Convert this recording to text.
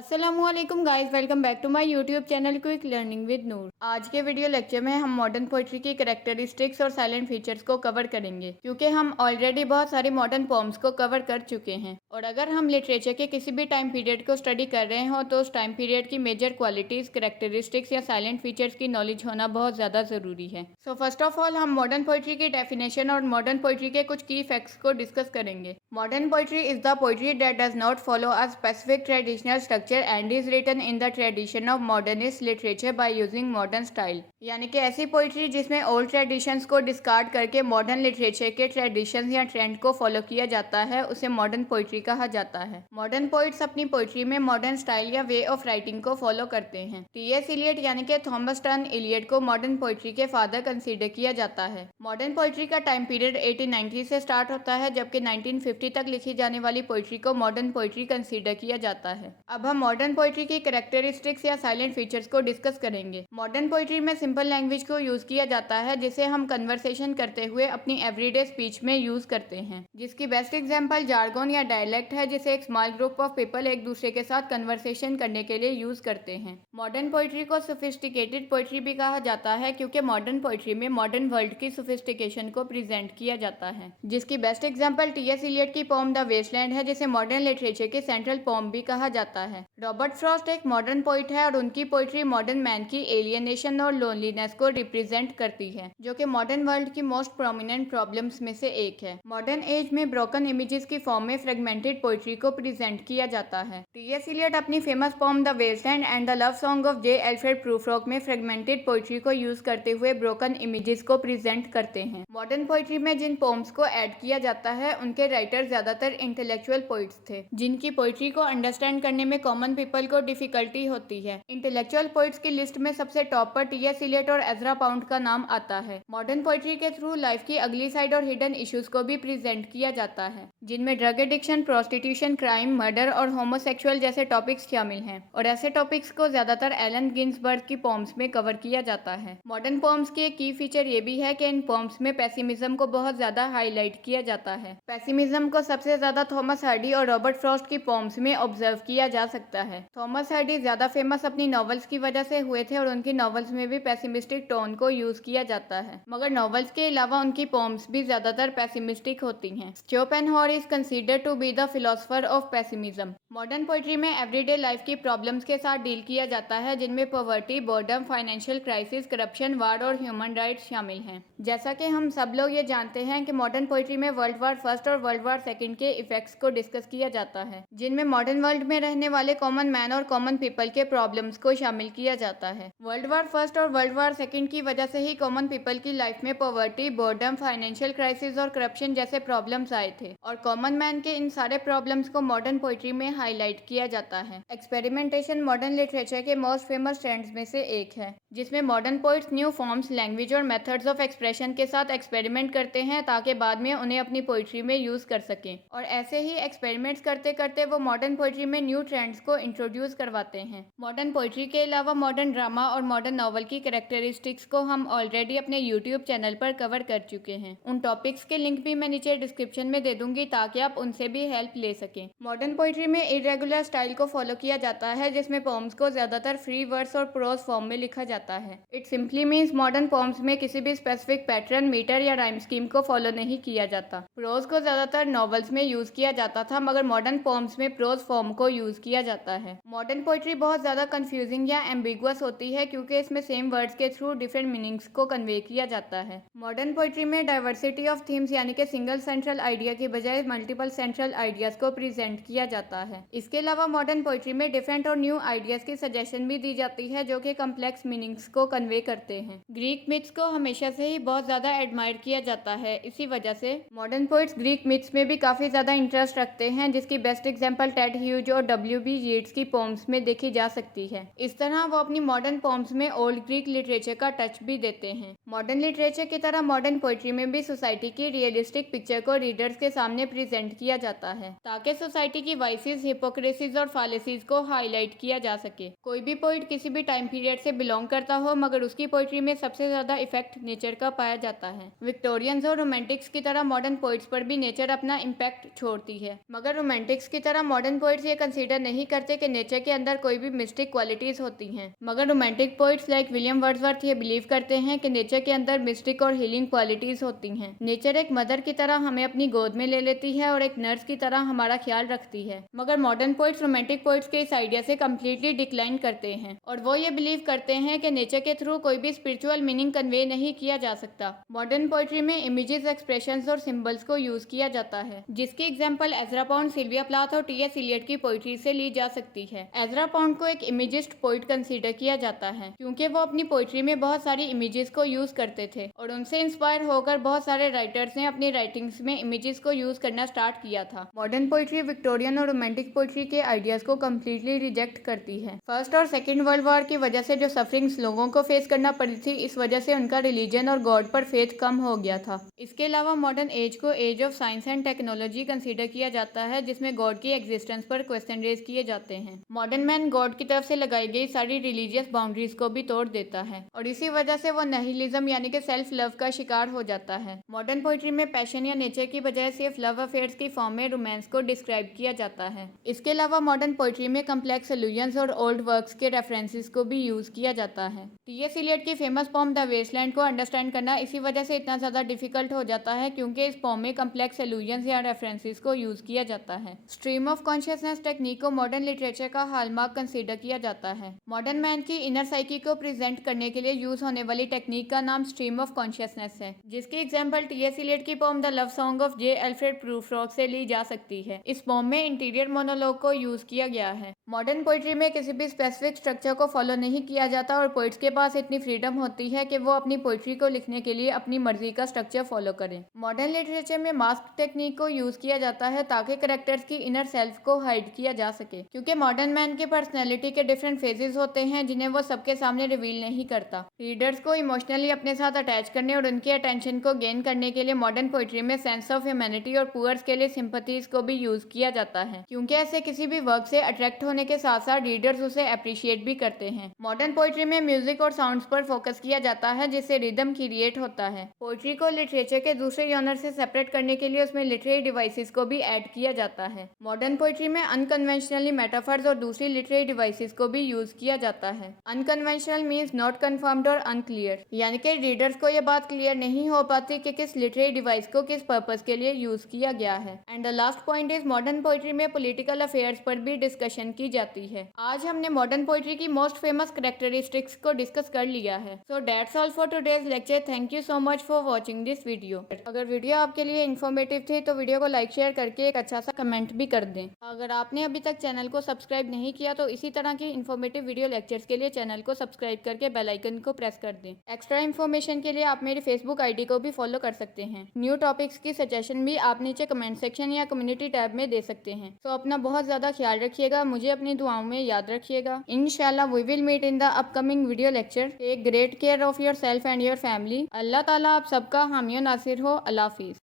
अस्सलामुअलैकुम guys, welcome back to my YouTube channel quick learning with Noor. आज के video lecture में हम मॉडर्न पोइट्री की करैक्टरिस्टिक्स और साइलेंट फीचर्स को कवर करेंगे, क्योंकि हम ऑलरेडी बहुत सारी मॉडर्न पोम्स को कवर कर चुके हैं। और अगर हम लिटरेचर के किसी भी टाइम पीरियड को स्टडी कर रहे हो तो उस टाइम पीरियड की मेजर क्वालिटीज, करैक्टरिस्टिक्स या साइलेंट फीचर्स की नॉलेज होना बहुत ज़्यादा ज़रूरी है। सो फर्स्ट ऑफ ऑल हम मॉडर्न पोइट्री की डेफिनेशन और मॉडर्न पोइट्री के कुछ की फैक्ट्स को डिस्कस करेंगे। Modern poetry is the poetry that does not follow a specific traditional structure and is written in the tradition of modernist literature by using modern style. यानी कि ऐसी poetry जिसमें old traditions को discard करके modern literature के traditions या trend को follow किया जाता है, उसे मॉडर्न पोइट्री कहा जाता है। मॉडर्न पोइट्स अपनी पोइट्री में मॉडर्न स्टाइल या वे ऑफ राइटिंग को फॉलो करते हैं। टी.एस. इलियट यानी कि थॉमस टर्न इलियट को मॉडर्न पोइट्री के फादर कंसीडर किया जाता है। मॉडर्न पोइट्री का टाइम पीरियड 1890 से स्टार्ट होता है, जबकि 1950 तक लिखी जाने वाली पोइट्री को मॉडर्न पोइट्री कंसीडर किया जाता है। अब हम मॉडर्न पोइट्री की करैक्टरिस्टिक्स या साइलेंट फीचर्स को डिस्कस करेंगे। मॉडर्न पोइट्री में सिंपल लैंग्वेज को यूज किया जाता है, जिसे हम कन्वर्सेशन करते हुए अपनी एवरीडे स्पीच में यूज करते हैं, जिसकी बेस्ट एग्जांपल जार्गन या डायलेक्ट है, जिसे एक स्मॉल ग्रुप ऑफ पीपल एक दूसरे के साथ कन्वर्सेशन करने के लिए यूज करते हैं। मॉडर्न पोइट्री को सोफिस्टिकेटेड पोइट्री भी कहा जाता है, क्योंकि मॉडर्न पोइट्री में मॉडर्न वर्ल्ड की सोफिस्टिकेशन को प्रेजेंट किया जाता है, जिसकी बेस्ट एग्जांपल टी.एस. इलियट की पोम द वेस्टलैंड है, जिसे मॉडर्न लिटरेचर की सेंट्रल पोम भी कहा जाता है। रॉबर्ट फ्रॉस्ट एक मॉडर्न पोइट है और उनकी पोइट्री मॉडर्न मैन की एलियनेशन और लोनलीनेस को रिप्रेजेंट करती है, जो कि मॉडर्न वर्ल्ड की मोस्ट प्रोमिनेंट प्रॉब्लम्स में से एक है। मॉडर्न एज में ब्रोकन इमेजेस की फॉर्म में फ्रेगमेंटेड पोइट्री को प्रेजेंट किया जाता है। टी.एस. इलियट अपनी famous poem the Waste Land and the love song of J. Alfred Prufrock में फ्रेगमेंटेड पोइट्री को यूज करते हुए ब्रोकन इमेजेस को प्रेजेंट करते हैं। मॉडर्न पोइट्री में जिन पोम्स को ऐड किया जाता है, उनके राइटर ज्यादातर इंटेलेक्चुअल पोइट्स थे, जिनकी पोइट्री को अंडरस्टैंड करने में कॉमन पीपल को डिफिकल्टी होती है। इंटेलेक्चुअल पोइट्स की लिस्ट में सबसे टॉप पर टी.एस. इलियट और एज़रा पाउंड का नाम आता है। मॉडर्न पोइट्री के थ्रू लाइफ की अगली साइड और हिडन इश्यूज को भी प्रेजेंट किया जाता है, जिनमें drug addiction, prostitution, crime, murder और होमोसेक्सुअल जैसे टॉपिक्स शामिल हैं। और ऐसे टॉपिक्स को ज्यादातर एलन गिन्सबर्ग की पोम्स में कवर किया जाता है। मॉडर्न पोम्स की एक की फीचर ये भी है कि इन पोम्स में पेसिमिज्म को बहुत ज्यादा हाईलाइट किया जाता है। पेसिमिज्म को सबसे ज्यादा थॉमस हार्डी और रॉबर्ट फ्रॉस्ट की पोम्स में ऑब्जर्व किया जा सकता है। थॉमस हार्डी ज्यादा फेमस अपनी नॉवेल्स की वजह से हुए थे और उनकी नॉवेल्स में भी पेसिमिस्टिक टोन को यूज किया जाता है, मगर नॉवेल्स के अलावा उनकी पोम्स भी ज्यादातर पेसिमिस्टिक होती हैं। Schopenhauer is considered to be the philosopher of pessimism. Modern poetry में एवरीडे लाइफ की प्रॉब्लम्स के साथ डील किया जाता है, जिनमें poverty, boredom, financial crisis, corruption, war और ह्यूमन राइट्स शामिल हैं। जैसा कि हम सब लोग ये जानते हैं कि मॉडर्न पोइट्री में वर्ल्ड वार फर्स्ट और वर्ल्ड वार सेकंड के इफेक्ट्स को डिस्कस किया जाता है, जिनमें मॉडर्न वर्ल्ड में रहने वाले कॉमन मैन और कॉमन पीपल के प्रॉब्लम्स को शामिल किया जाता है। वर्ल्ड वार फर्स्ट और वर्ल्ड वार सेकंड की वजह से ही कॉमन पीपल की लाइफ में पॉवर्टी, बोर्डम, फाइनेंशियल क्राइसिस और करप्शन जैसे प्रॉब्लम्स आए थे, और कॉमन मैन के इन सारे प्रॉब्लम्स को मॉडर्न पोइट्री में हाईलाइट किया जाता है। एक्सपेरिमेंटेशन मॉडर्न लिटरेचर के मोस्ट फेमस ट्रेंड्स में से एक है, जिसमें modern poets new forms, language और मेथड्स ऑफ एक्सप्रेशन के साथ एक्सपेरिमेंट करते हैं, ताकि बाद में उन्हें अपनी पोइट्री में यूज कर सकें। और ऐसे ही एक्सपेरिमेंट्स करते करते वो मॉडर्न पोइट्री में न्यू ट्रेंड्स को इंट्रोड्यूस करवाते हैं। मॉडर्न पोइट्री के अलावा मॉडर्न ड्रामा और मॉडर्न नॉवल की करैक्टरिस्टिक्स को हम ऑलरेडी अपने यूट्यूब चैनल पर कवर कर चुके हैं। उन टॉपिक्स के लिंक भी मैं नीचे डिस्क्रिप्शन में दे दूंगी, ताकि आप उनसे भी हेल्प ले सकें। मॉडर्न पोइट्री में इरेगुलर स्टाइल को फॉलो किया जाता है, जिसमें पोम्स को ज्यादातर फ्री वर्ड्स और प्रोज फॉर्म में लिखा जाता है। It simply means modern poems में किसी भी स्पेसिफिक पैटर्न, मीटर या राइम स्कीम को फॉलो नहीं किया जाता। प्रोज को ज्यादातर नॉवेल्स में यूज किया जाता था, मगर मॉडर्न पोम्स में प्रोज फॉर्म को यूज किया जाता है। मॉडर्न पोइट्री बहुत ज्यादा कंफ्यूजिंग या एम्बिगुअस होती है, क्योंकि इसमें सेम वर्ड्स के थ्रू डिफरेंट मीनिंग्स को कन्वे किया जाता है। मॉडर्न पोइट्री में डाइवर्सिटी ऑफ थीम्स यानी कि सिंगल सेंट्रल आइडिया की बजाय मल्टीपल सेंट्रल आइडियाज को प्रेजेंट किया जाता है। इसके अलावा मॉडर्न पोइट्री में डिफरेंट और न्यू आइडियाज की सजेशन भी दी जाती है, जो कि कम्प्लेक्स मीनिंग्स को कन्वे करते हैं। ग्रीक मिथ्स को हमेशा से ही बहुत ज्यादा एडमायर किया जाता है, इसी वजह से मॉडर्न पोइट्स ग्रीक मिथ्स में भी काफी ज्यादा इंटरेस्ट रखते हैं, जिसकी बेस्ट एग्जांपल टेड ह्यूज और W.B. येट्स की पोम्स में देखी जा सकती है। इस तरह वो अपनी मॉडर्न पोम्स में ओल्ड ग्रीक लिटरेचर का टच भी देते हैं। मॉडर्न लिटरेचर की तरह मॉडर्न पोइट्री में भी सोसाइटी की रियलिस्टिक पिक्चर को रीडर्स के सामने प्रेजेंट किया जाता है, ताकि सोसाइटी की वाइसेस, हिपोक्रेसीज और फालेसीज को हाईलाइट किया जा सके। कोई भी पोइट किसी भी टाइम पीरियड से बिलोंग करता हो, मगर उसकी पोइट्री में सबसे ज्यादा इफेक्ट नेचर का पाया जाता है। विक्टोरियंस और रोमांटिक्स की तरह मॉडर्न पोइट्स पर भी नेचर अपना इम्पैक्ट छोड़ती है, मगर रोमांटिक्स की तरह मॉडर्न पोइट्स ये कंसीडर नहीं करते कि नेचर के अंदर कोई भी मिस्टिक क्वालिटीज होती हैं, मगर romantic poets like William Wordsworth ये बिलीव करते हैं कि नेचर के अंदर मिस्टिक और हीलिंग क्वालिटीज होती हैं। नेचर एक मदर की तरह हमें अपनी गोद में ले लेती है और एक नर्स की तरह हमारा ख्याल रखती है। मगर मॉडर्न पोइट्स रोमांटिक पोइट्स के इस आइडिया से कम्प्लीटली डिक्लाइन करते हैं और वो ये बिलीव करते हैं कि नेचर के थ्रू कोई भी स्पिरिचुअल मीनिंग कन्वे नहीं किया जा सकता। मॉडर्न पोइट्री में इमेजेस, एक्सप्रेशंस और सिंबल्स को यूज किया जाता है, जिसकी example Ezra Pound, Sylvia Plath और टी.एस. इलियट की पोइट्री से ली जा सकती है। एजरा पाउंड को एक इमेजिस्ट पोइट कंसीडर किया जाता है क्योंकि वो अपनी पोइट्री में बहुत सारी इमेजेस को यूज करते थे और उनसे इंस्पायर होकर बहुत सारे राइटर्स ने अपनी राइटिंग्स में इमेजेस को यूज करना स्टार्ट किया था। मॉडर्न पोइट्री विक्टोरियन और रोमांटिक पोइट्री के आइडियाज को कम्प्लीटली रिजेक्ट करती है। फर्स्ट और सेकेंड वर्ल्ड वॉर की वजह से जो सफरिंग्स लोगों को फेस करना पड़ी थी, इस वजह से उनका रिलीजन और गॉड पर फेथ कम हो गया था। इसके अलावा मॉडर्न एज को age of science and technology consider किया जाता है, जिसमें गॉड की एग्जिस्टेंस पर क्वेश्चन रेज किए जाते हैं। मॉडर्न मैन गॉड की तरफ से लगाई गई सारी रिलीजियस बाउंड्रीज को भी तोड़ देता है और इसी वजह से वो निहिलिज्म यानी कि सेल्फ लव का शिकार हो जाता है। मॉडर्न पोइट्री में पैशन या नेचर की बजाय सिर्फ लव अफेयर्स की फॉर्म में रोमांस को डिस्क्राइब किया जाता है। इसके अलावा मॉडर्न पोइट्री में कम्प्लेक्स एल्यूजन्स और ओल्ड वर्क्स के रेफरेंसेस को भी यूज किया जाता है। टी.एस. इलियट की फेमस पोम द वेस्टलैंड को अंडरस्टैंड करना इसी वजह से इतना ज्यादा डिफिकल्ट हो जाता है क्योंकि इस पोम में कम्प्लेक्स एल्यूजन्स या रेफरेंसेस को यूज किया जाता है। स्ट्रीम ऑफ कॉन्शियसनेस टेक्निक को मॉडर्न लिटरेचर का हॉलमार्क कंसीडर किया जाता है। मॉडर्न मैन की इनर साइकी को प्रेजेंट करने के लिए यूज होने वाली टेक्निक का नाम स्ट्रीम ऑफ कॉन्शियसनेस है, जिसकी एग्जांपल टी.एस. इलियट की poem the love song of J. Alfred Prufrock से ली जा सकती है। इस पोम में इंटीरियर मोनोलॉग को यूज किया गया है। मॉडर्न पोइट्री में किसी भी स्पेसिफिक स्ट्रक्चर को फॉलो नहीं किया जाता और पोइट्स के पास इतनी फ्रीडम होती है कि वो अपनी पोइट्री को लिखने के लिए अपनी मर्जी का स्ट्रक्चर फॉलो करें। मॉडर्न लिटरेचर में मास्क टेक्निक को यूज किया जाता है ताकि कैरेक्टर्स की इनर सेल्फ को हाइड किया जा सके, क्योंकि मॉडर्न मैन के पर्सनैलिटी के डिफरेंट फेजेस होते हैं जिन्हें वो सबके सामने रिवील नहीं करता। रीडर्स को इमोशनली अपने साथ अटैच करने और उनके अटेंशन को गेन करने के लिए मॉडर्न पोइट्री में सेंस ऑफ ह्यूमैनिटी और पुअर्स के लिए सिंपैथीज को भी यूज किया जाता है, क्योंकि ऐसे किसी भी वर्क से अट्रैक्ट होने के साथ साथ रीडर्स उसे अप्रिशिएट भी करते हैं। मॉडर्न पोइट्री में म्यूजिक और साउंड्स पर फोकस किया जाता है, जिससे रिदम क्रिएट होता है। पोइट्री को लिटरेचर के दूसरे जॉनर से सेपरेट करने के लिए उसमें लिटरेरी डिवाइसेस को भी ऐड किया जाता है। मॉडर्न पोइट्री में अनकन्वेंशनली मेटाफर्स और दूसरी लिटरेरी डिवाइसेस को भी यूज किया जाता है। अनकन्वेंशनल मीन्स नॉट कन्फर्म्ड और अनक्लियर, यानी कि रीडर्स को यह बात क्लियर नहीं हो पाती कि किस लिटरेरी डिवाइस को किस पर्पस के लिए यूज किया गया है। And the last point is modern poetry में पॉलिटिकल अफेयर्स पर भी डिस्कशन की जाती है। आज हमने मॉडर्न पोइट्री की मोस्ट फेमस कैरेक्टरिस्टिक्स को डिस्कस कर लिया है। So that's all for today's lecture. Thank you so much for watching this video. अगर वीडियो आपके लिए इन्फॉर्मेटिव थी तो वीडियो को लाइक शेयर करके एक अच्छा सा कमेंट भी कर दें। अगर आपने अभी तक चैनल को सब्सक्राइब नहीं किया तो इसी तरह की इन्फॉर्मेटिव वीडियो लेक्चर्स के लिए चैनल को सब्सक्राइब करके बेल आइकन को प्रेस कर दें। एक्स्ट्रा इन्फॉर्मेशन के लिए आप मेरी फेसबुक आईडी को भी फॉलो कर सकते हैं। न्यू टॉपिक्स की सजेशन भी आप नीचे कमेंट सेक्शन या कम्युनिटी टैब में दे सकते हैं। तो अपना बहुत ज़्यादा ख्याल रखिएगा, मुझे अपनी दुआओं में याद रखिएगा। इंशाल्लाह we will meet in the upcoming video lecture. Take great care of yourself and your family. अल्लाह ताला आप सबका हामी और नासिर हो। अल्लाह हाफिज़।